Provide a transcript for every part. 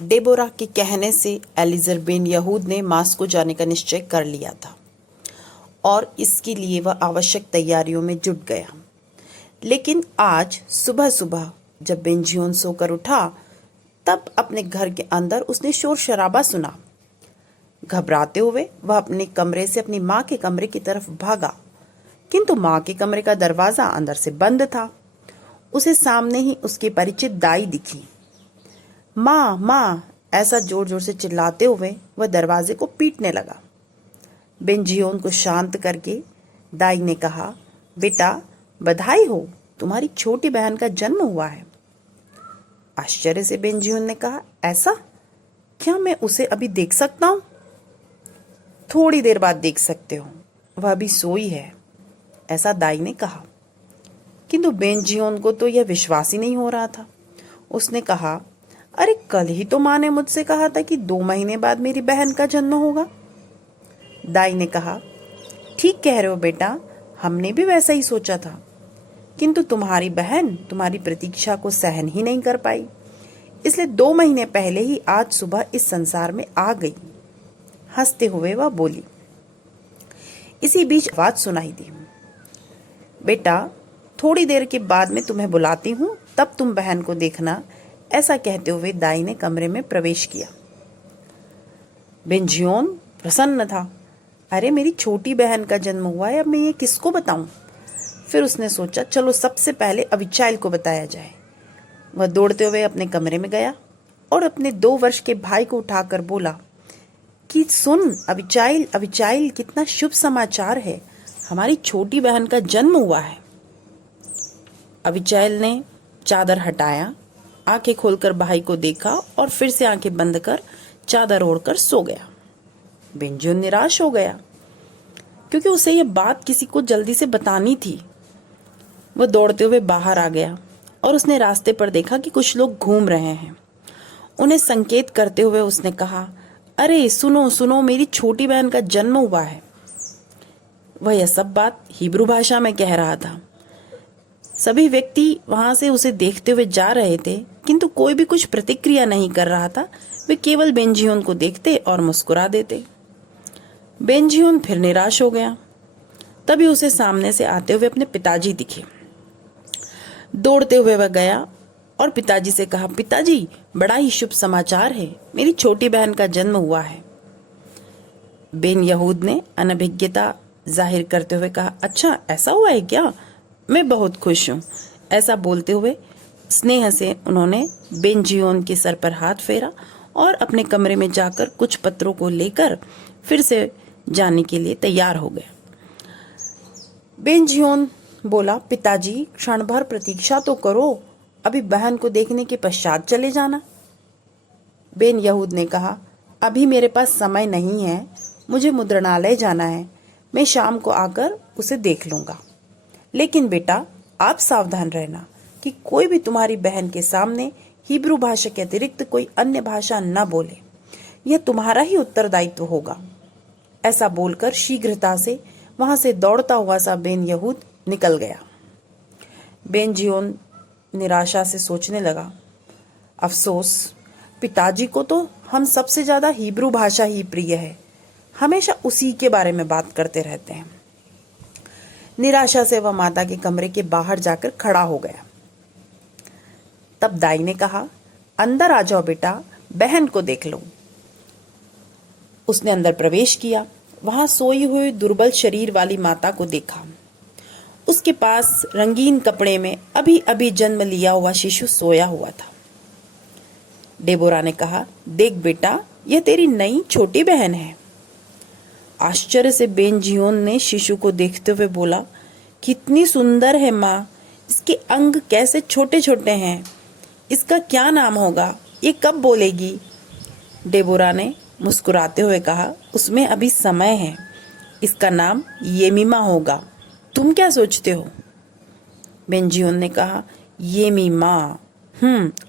Deborah के कहने से एलिज़र बिन यहूद ने मास्को जाने का निश्चय कर लिया था और इसके लिए वह आवश्यक तैयारियों में जुट गया। लेकिन आज सुबह सुबह जब बेंजियोन सोकर उठा, तब अपने घर के अंदर उसने शोर शराबा सुना। घबराते हुए वह अपने कमरे से अपनी माँ के कमरे की तरफ भागा, किंतु माँ के कमरे का दरवाजा अंदर से बंद था। उसे सामने ही उसकी परिचित दाई दिखी। माँ माँ, ऐसा जोर जोर से चिल्लाते हुए वह दरवाजे को पीटने लगा। बेंजियोन को शांत करके दाई ने कहा, बेटा बधाई हो, तुम्हारी छोटी बहन का जन्म हुआ है। आश्चर्य से बेंजियोन ने कहा, ऐसा? क्या मैं उसे अभी देख सकता हूँ? थोड़ी देर बाद देख सकते हो, वह अभी सोई है, ऐसा दाई ने कहा। किंतु बेंजियोन को तो यह विश्वास ही नहीं हो रहा था। उसने कहा, अरे कल ही तो माँ ने मुझसे कहा था कि 2 महीने बाद मेरी बहन का जन्म होगा। दाई ने कहा, ठीक कह रहे हो बेटा, हमने भी वैसा ही सोचा था, किंतु तुम्हारी बहन तुम्हारी प्रतीक्षा को सहन ही नहीं कर पाई, इसलिए 2 महीने पहले ही आज सुबह इस संसार में आ गई। हंसते हुए वह बोली। इसी बीच आवाज सुनाई दी, बेटा थोड़ी देर के बाद मैं तुम्हें बुलाती हूँ, तब तुम बहन को देखना। ऐसा कहते हुए दाई ने कमरे में प्रवेश किया। बेंजियोन प्रसन्न था। अरे मेरी छोटी बहन का जन्म हुआ है, अब मैं ये किसको बताऊं? फिर उसने सोचा, चलो सबसे पहले अविचाइल को बताया जाए। वह दौड़ते हुए अपने कमरे में गया और अपने 2 वर्ष के भाई को उठाकर बोला कि सुन अविचाइल, अविचाइल, कितना शुभ समाचार है, हमारी छोटी बहन का जन्म हुआ है। अविचाइल ने चादर हटाया, आंखें खोलकर भाई को देखा और फिर से आंखें बंद कर चादर ओढ़कर सो गया। बेंजियोन निराश हो गया, क्योंकि उसे यह बात किसी को जल्दी से बतानी थी। वह दौड़ते हुए बाहर आ गया और उसने रास्ते पर देखा कि कुछ लोग घूम रहे हैं। उन्हें संकेत करते हुए उसने कहा, अरे सुनो सुनो, मेरी छोटी बहन का जन्म हुआ है। वह यह सब बात हिब्रू भाषा में कह रहा था। सभी व्यक्ति वहां से उसे देखते हुए जा रहे थे, किंतु कोई भी कुछ प्रतिक्रिया नहीं कर रहा था। वे केवल बेंजियोन को देखते और मुस्कुरा देते। बेंजियोन फिर निराश हो गया। तभी उसे सामने से आते हुए अपने पिताजी दिखे। दौड़ते हुए वह गया और पिताजी से कहा, पिताजी बड़ा ही शुभ समाचार है, मेरी छोटी बहन का जन्म हुआ है। बेन यहूद ने अनभिज्ञता जाहिर करते हुए कहा, अच्छा ऐसा हुआ है क्या? मैं बहुत खुश हूँ। ऐसा बोलते हुए स्नेह से उन्होंने बेंजियोन के सर पर हाथ फेरा और अपने कमरे में जाकर कुछ पत्रों को लेकर फिर से जाने के लिए तैयार हो गए। बेंजियोन बोला, पिताजी क्षण भर प्रतीक्षा तो करो, अभी बहन को देखने के पश्चात चले जाना। बेन यहूद ने कहा, अभी मेरे पास समय नहीं है, मुझे मुद्रणालय जाना है, मैं शाम को आकर उसे देख लूंगा। लेकिन बेटा आप सावधान रहना कि कोई भी तुम्हारी बहन के सामने हिब्रू भाषा के अतिरिक्त कोई अन्य भाषा न बोले, यह तुम्हारा ही उत्तरदायित्व होगा। ऐसा बोलकर शीघ्रता से वहां से दौड़ता हुआ सा बेन यहूद निकल गया। बेंजियोन निराशा से सोचने लगा, अफसोस, पिताजी को तो हम सबसे ज्यादा हिब्रू भाषा ही प्रिय है, हमेशा उसी के बारे में बात करते रहते हैं। निराशा से वह माता के कमरे के बाहर जाकर खड़ा हो गया। तब दाई ने कहा, अंदर आ जाओ बेटा, बहन को देख लो। उसने अंदर प्रवेश किया। वहां सोई हुई दुर्बल शरीर वाली माता को देखा। उसके पास रंगीन कपड़े में अभी अभी जन्म लिया हुआ शिशु सोया हुआ था। डेबोरा ने कहा, देख बेटा, यह तेरी नई छोटी बहन है। आश्चर्य से बेंजियोन ने शिशु को देखते हुए बोला, कितनी सुंदर है माँ, इसके अंग कैसे छोटे छोटे हैं, इसका क्या नाम होगा, ये कब बोलेगी? डेबोरा ने मुस्कुराते हुए कहा, उसमें अभी समय है, इसका नाम येमीमा होगा। तुम क्या सोचते हो? बेंजियोन ने कहा, येमीमा,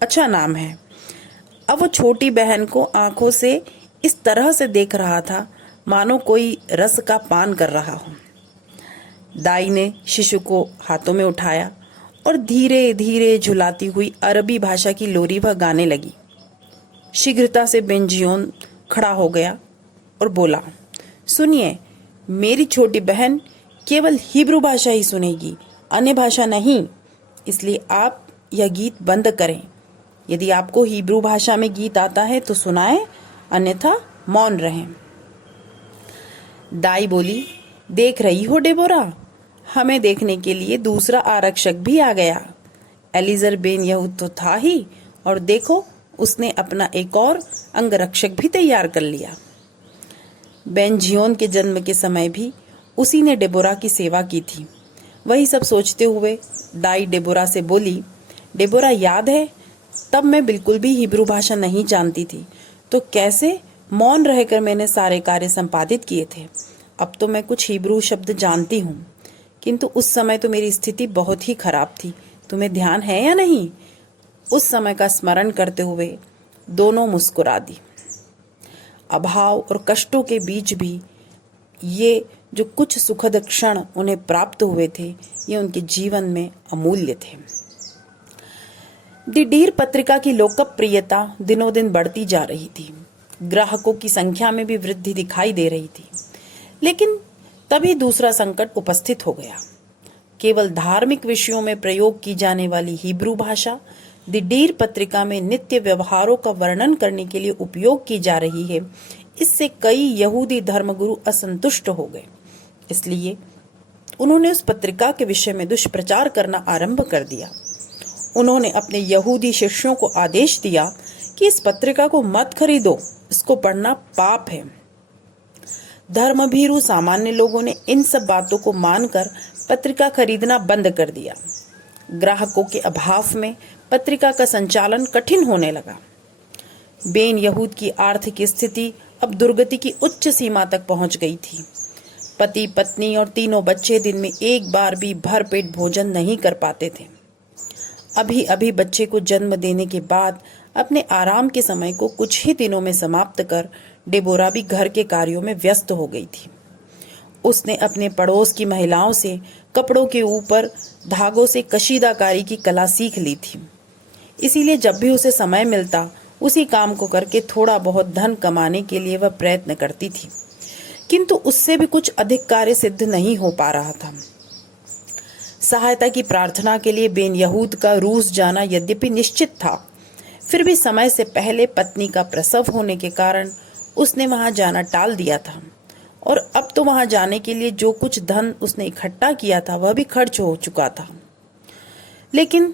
अच्छा नाम है। अब वो छोटी बहन को आंखों से इस तरह से देख रहा था मानो कोई रस का पान कर रहा हो। दाई ने शिशु को हाथों में उठाया और धीरे धीरे झुलाती हुई अरबी भाषा की लोरी वह गाने लगी। शीघ्रता से बेंजियोन खड़ा हो गया और बोला, सुनिए, मेरी छोटी बहन केवल हिब्रू भाषा ही सुनेगी, अन्य भाषा नहीं। इसलिए आप यह गीत बंद करें। यदि आपको हिब्रू भाषा में गीत आता है तो सुनाएं, अन्यथा मौन रहें। दाई बोली, देख रही हो डेबोरा, हमें देखने के लिए दूसरा आरक्षक भी आ गया। एलिजर बेन यहूद तो था ही, और देखो उसने अपना एक और अंगरक्षक भी तैयार कर लिया। बेंजियोन के जन्म के समय भी उसी ने डेबोरा की सेवा की थी। वही सब सोचते हुए दाई डेबोरा से बोली, डेबोरा, याद है तब मैं बिल्कुल भी हिब्रू भाषा नहीं जानती थी, तो कैसे मौन रहकर मैंने सारे कार्य संपादित किए थे। अब तो मैं कुछ हिब्रू शब्द जानती हूँ, किंतु उस समय तो मेरी स्थिति बहुत ही खराब थी। तुम्हें ध्यान है या नहीं? उस समय का स्मरण करते हुए दोनों मुस्कुरा दी। अभाव और कष्टों के बीच भी ये जो कुछ सुखद क्षण उन्हें प्राप्त हुए थे, ये उनके जीवन में अमूल्य थे। द डीर पत्रिका की लोकप्रियता दिनों दिन बढ़ती जा रही थी। ग्राहकों की संख्या में भी वृद्धि दिखाई दे रही थी। लेकिन तभी दूसरा संकट उपस्थित हो गया। केवल धार्मिक विषयों में प्रयोग की जाने वाली हिब्रू भाषा द डीर पत्रिका में नित्य व्यवहारों का वर्णन करने के लिए उपयोग की जा रही है। इससे कई यहूदी धर्मगुरु असंतुष्ट हो गए। इसलिए उन्होंने उस पत्रिका के विषय में दुष्प्रचार करना आरंभ कर दिया। उन्होंने अपने यहूदी शिष्यों को आदेश दिया कि इस पत्रिका को मत खरीदो, इसको पढ़ना पाप है। धर्मभीरू सामान्य लोगों ने इन सब बातों को मानकर पत्रिका खरीदना बंद कर दिया। ग्राहकों के अभाव में पत्रिका का संचालन कठिन होने लगा। बेन यहूद की आर्थिक स्थिति अब दुर्गति की उच्च सीमा तक पहुंच गई थी। पति, पत्नी और तीनों बच्चे दिन में एक बार भी भरपेट भोजन नहीं कर पाते थे। अभी अभी बच्चे को जन्म देने के बाद अपने आराम के समय को कुछ ही दिनों में समाप्त कर डेबोरा भी घर के कार्यों में व्यस्त हो गई थी। उसने अपने पड़ोस की महिलाओं से कपड़ों के ऊपर धागों से कशीदाकारी की कला सीख ली थी। इसीलिए जब भी उसे समय मिलता, उसी काम को करके थोड़ा बहुत धन कमाने के लिए वह प्रयत्न करती थी, किंतु उससे भी कुछ अधिक कार्य सिद्ध नहीं हो पा रहा था। सहायता की प्रार्थना के लिए बेन यहूद का रूस जाना यद्यपि निश्चित था, फिर भी समय से पहले पत्नी का प्रसव होने के कारण उसने वहां जाना टाल दिया था, और अब तो वहां जाने के लिए जो कुछ धन उसने इकट्ठा किया था वह भी खर्च हो चुका था। लेकिन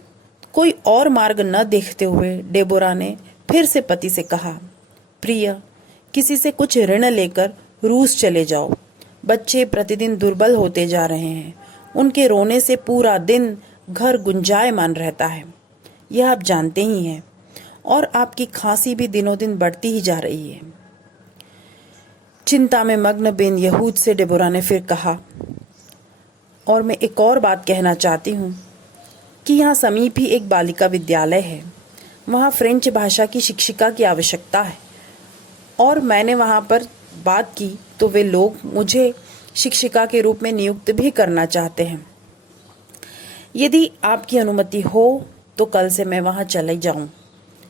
कोई और मार्ग न देखते हुए डेबोरा ने फिर से पति से कहा, प्रिय, किसी से कुछ ऋण लेकर रूस चले जाओ। बच्चे प्रतिदिन दुर्बल होते जा रहे हैं। उनके रोने से पूरा दिन घर गुंजायमान रहता है, यह आप जानते ही हैं, और आपकी खांसी भी दिनों दिन बढ़ती ही जा रही है। चिंता में मग्न बेन यहूद से डेबोरा ने फिर कहा, और मैं एक और बात कहना चाहती हूँ कि यहाँ समीप ही एक बालिका विद्यालय है। वहाँ फ्रेंच भाषा की शिक्षिका की आवश्यकता है, और मैंने वहाँ पर बात की तो वे लोग मुझे शिक्षिका के रूप में नियुक्त भी करना चाहते हैं। यदि आपकी अनुमति हो तो कल से मैं वहाँ चले जाऊँ,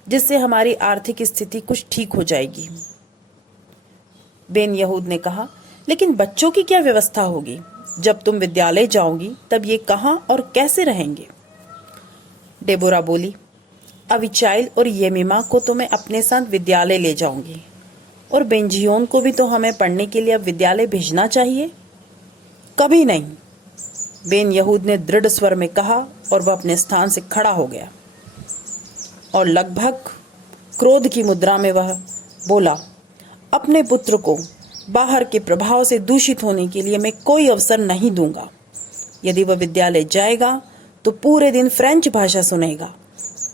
जिससे हमारी आर्थिक स्थिति कुछ ठीक हो जाएगी। बेन यहूद ने कहा, लेकिन बच्चों की क्या व्यवस्था होगी? जब तुम विद्यालय जाओगी तब ये कहाँ और कैसे रहेंगे? डेबोरा बोली, अविचाइल और येमिमा को तो मैं अपने साथ विद्यालय ले जाऊंगी, और बेंजियोन को भी तो हमें पढ़ने के लिए अब विद्यालय भेजना चाहिए। कभी नहीं, बेन यहूद ने दृढ़ स्वर में कहा, और वह अपने स्थान से खड़ा हो गया और लगभग क्रोध की मुद्रा में वह बोला, अपने पुत्र को बाहर के प्रभाव से दूषित होने के लिए मैं कोई अवसर नहीं दूंगा। यदि वह विद्यालय जाएगा तो पूरे दिन फ्रेंच भाषा सुनेगा।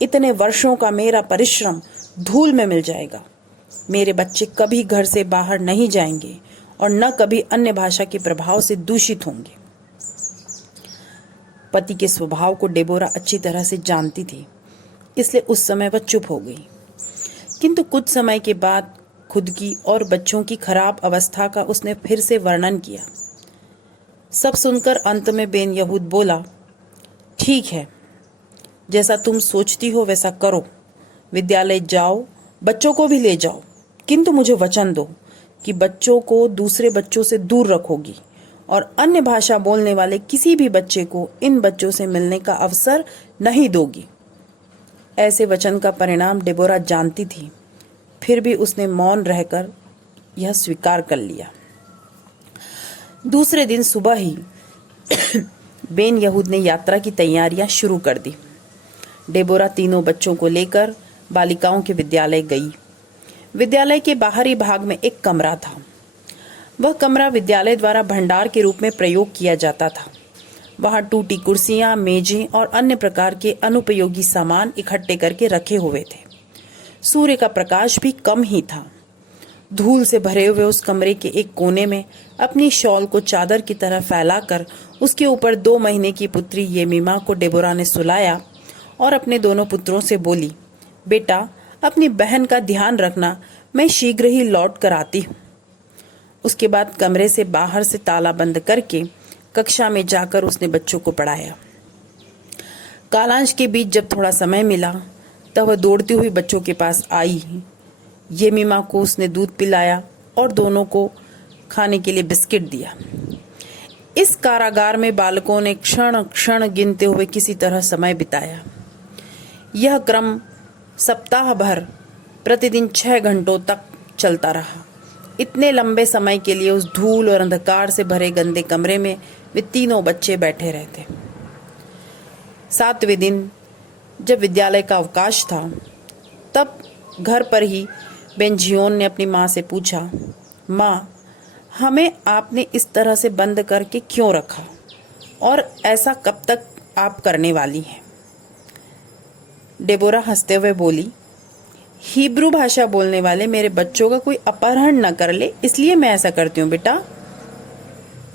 इतने वर्षों का मेरा परिश्रम धूल में मिल जाएगा। मेरे बच्चे कभी घर से बाहर नहीं जाएंगे और न कभी अन्य भाषा के प्रभाव से दूषित होंगे। पति के स्वभाव को डेबोरा अच्छी तरह से जानती थी, इसलिए उस समय वह चुप हो गई। किंतु कुछ समय के बाद खुद की और बच्चों की खराब अवस्था का उसने फिर से वर्णन किया। सब सुनकर अंत में बेन यहूद बोला, ठीक है, जैसा तुम सोचती हो वैसा करो। विद्यालय जाओ, बच्चों को भी ले जाओ, किंतु मुझे वचन दो कि बच्चों को दूसरे बच्चों से दूर रखोगी और अन्य भाषा बोलने वाले किसी भी बच्चे को इन बच्चों से मिलने का अवसर नहीं दोगी। ऐसे वचन का परिणाम डेबोरा जानती थी, फिर भी उसने मौन रहकर यह स्वीकार कर लिया। दूसरे दिन सुबह ही बेन यहूद ने यात्रा की तैयारियां शुरू कर दी। डेबोरा तीनों बच्चों को लेकर बालिकाओं के विद्यालय गई। विद्यालय के बाहरी भाग में एक कमरा था। वह कमरा विद्यालय द्वारा भंडार के रूप में प्रयोग किया जाता था। वहां टूटी कुर्सियां, मेजें और अन्य प्रकार के अनुपयोगी सामान इकट्ठे करके रखे हुए थे। सूर्य का प्रकाश भी कम ही था। धूल से भरे हुए उस कमरे के एक कोने में अपनी शॉल को चादर की तरह फैलाकर उसके ऊपर 2 महीने की पुत्री येमीमा को डेबोरा ने सुलाया और अपने दोनों पुत्रों से बोली, बेटा, अपनी बहन का ध्यान रखना, मैं शीघ्र ही लौट कर आती हूँ। उसके बाद कमरे से बाहर से ताला बंद करके कक्षा में जाकर उसने बच्चों को पढ़ाया। कालांश के बीच जब थोड़ा समय मिला तब वह दौड़ती हुई बच्चों के पास आई। येमीमा को उसने दूध पिलाया और दोनों को खाने के लिए बिस्किट दिया। इस कारागार में बालकों ने क्षण क्षण गिनते हुए किसी तरह समय बिताया। यह क्रम सप्ताह भर प्रतिदिन 6 घंटों तक चलता रहा। इतने लंबे समय के लिए उस धूल और अंधकार से भरे गंदे कमरे में वे तीनों बच्चे बैठे रहते। 7वें दिन जब विद्यालय का अवकाश था तब घर पर ही बेंजियोन ने अपनी माँ से पूछा, माँ, हमें आपने इस तरह से बंद करके क्यों रखा और ऐसा कब तक आप करने वाली हैं? डेबोरा हंसते हुए बोली, हिब्रू भाषा बोलने वाले मेरे बच्चों का कोई अपहरण न कर ले, इसलिए मैं ऐसा करती हूँ बेटा।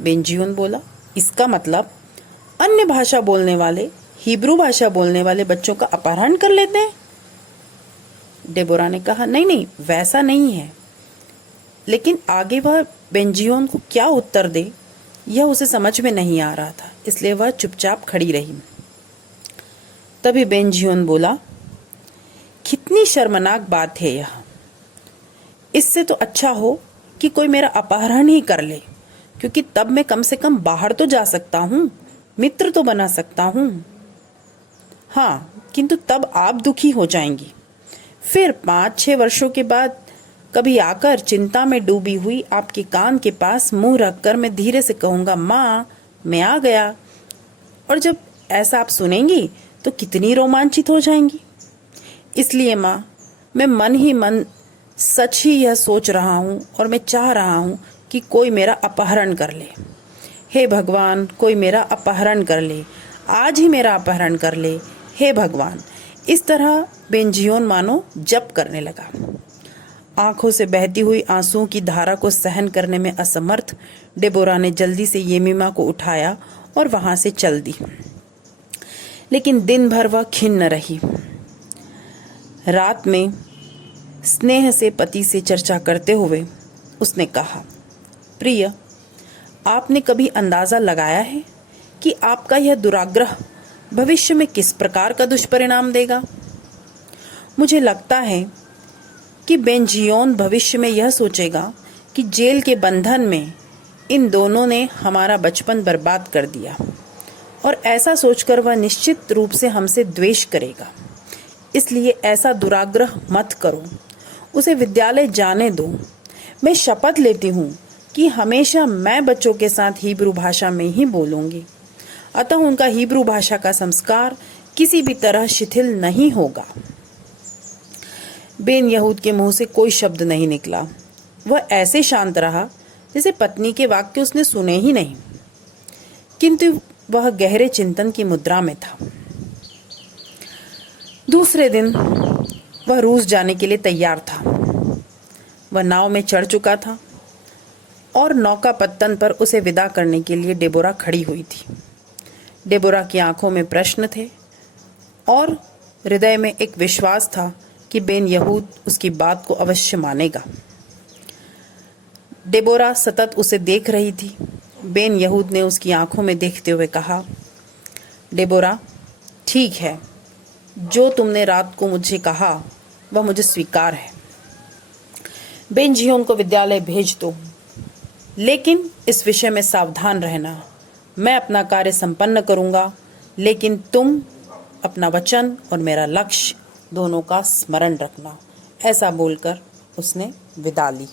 बेंजियोन बोला, इसका मतलब अन्य भाषा बोलने वाले हिब्रू भाषा बोलने वाले बच्चों का अपहरण कर लेते हैं? डेबोरा ने कहा, नहीं नहीं, वैसा नहीं है। लेकिन आगे वह बेंजियोन को क्या उत्तर दे यह उसे समझ में नहीं आ रहा था, इसलिए वह चुपचाप खड़ी रही। तभी बेंजियोन बोला, कितनी शर्मनाक बात है यह। इससे तो अच्छा हो कि कोई मेरा अपहरण ही कर ले, क्योंकि तब मैं कम से कम बाहर तो जा सकता हूँ, मित्र तो बना सकता हूँ। हाँ, किंतु तब आप दुखी हो जाएंगी। फिर 5-6 वर्षों के बाद कभी आकर चिंता में डूबी हुई आपके कान के पास मुंह रखकर मैं धीरे से कहूँगा, माँ, मैं आ गया। और जब ऐसा आप सुनेंगी तो कितनी रोमांचित हो जाएंगी। इसलिए माँ, मैं मन ही मन सच ही यह सोच रहा हूँ और मैं चाह रहा हूँ कि कोई मेरा अपहरण कर ले। हे भगवान, कोई मेरा अपहरण कर ले, आज ही मेरा अपहरण कर ले, हे भगवान। इस तरह बेंजियोन मानो जप करने लगा। आंखों से बहती हुई आंसुओं की धारा को सहन करने में असमर्थ डेबोरा ने जल्दी से येमीमा को उठाया और वहां से चल दी। लेकिन दिन भर वह खिन्न रही। रात में स्नेह से पति से चर्चा करते हुए उसने कहा, प्रिय, आपने कभी अंदाजा लगाया है कि आपका यह दुराग्रह भविष्य में किस प्रकार का दुष्परिणाम देगा? मुझे लगता है कि बेंजियोन भविष्य में यह सोचेगा कि जेल के बंधन में इन दोनों ने हमारा बचपन बर्बाद कर दिया और ऐसा सोचकर वह निश्चित रूप से हमसे द्वेष करेगा। इसलिए ऐसा दुराग्रह मत करो, उसे विद्यालय जाने दो। मैं शपथ लेती हूँ कि हमेशा मैं बच्चों के साथ हिब्रू भाषा में ही बोलूँगी, अतः उनका हिब्रू भाषा का संस्कार किसी भी तरह शिथिल नहीं होगा। बेन यहूद के मुंह से कोई शब्द नहीं निकला। वह ऐसे शांत रहा जैसे पत्नी के वाक्य उसने सुने ही नहीं, किंतु वह गहरे चिंतन की मुद्रा में था। दूसरे दिन वह रूस जाने के लिए तैयार था। वह नाव में चढ़ चुका था और नौका पत्तन पर उसे विदा करने के लिए डेबोरा खड़ी हुई थी। डेबोरा की आंखों में प्रश्न थे और हृदय में एक विश्वास था कि बेन यहूद उसकी बात को अवश्य मानेगा। डेबोरा सतत उसे देख रही थी। बेन यहूद ने उसकी आंखों में देखते हुए कहा, डेबोरा, ठीक है, जो तुमने रात को मुझे कहा वह मुझे स्वीकार है। बेन जियोन को विद्यालय भेज दो, लेकिन इस विषय में सावधान रहना। मैं अपना कार्य संपन्न करूंगा, लेकिन तुम अपना वचन और मेरा लक्ष्य दोनों का स्मरण रखना। ऐसा बोलकर उसने विदा ली।